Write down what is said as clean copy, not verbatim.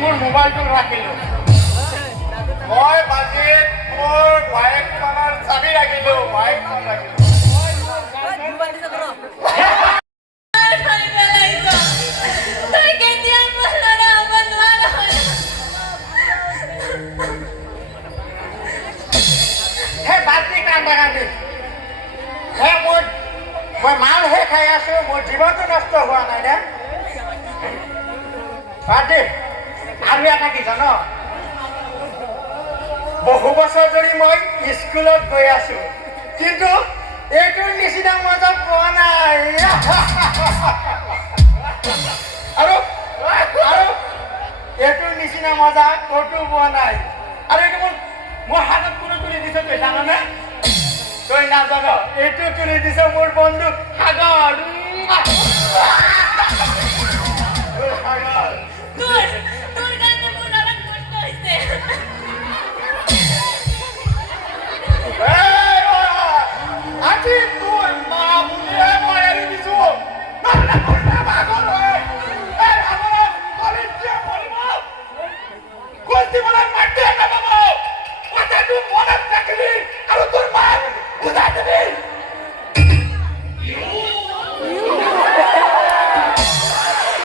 মোৰ মোবাইলটো ৰাখিলোঁ মই বাজিত মোৰ বাইকখনৰ চাবি ৰাখিলোঁ বাইকখন ৰাখিলোঁ সেই বাদ দি কান্দা কান্দি সেই মই মালহে খাই আছোঁ মোৰ জীৱনটো নষ্ট হোৱা নাই দে বাদ দি আৰু এটা কি জান বহু বছৰ ধৰি মই স্কুলত গৈ আছোঁ কিন্তু এইটোৰ নিচিনা মজা পোৱা নাই আৰু এইটোৰ নিচিনা মজা ক'তো পোৱা নাই আৰু এইটো মোৰ হাতত কোনো তুলি দিছ তই জাননে তই নাজান এইটো তুলি দিছ মোৰ বন্ধু সাগৰ সাগৰ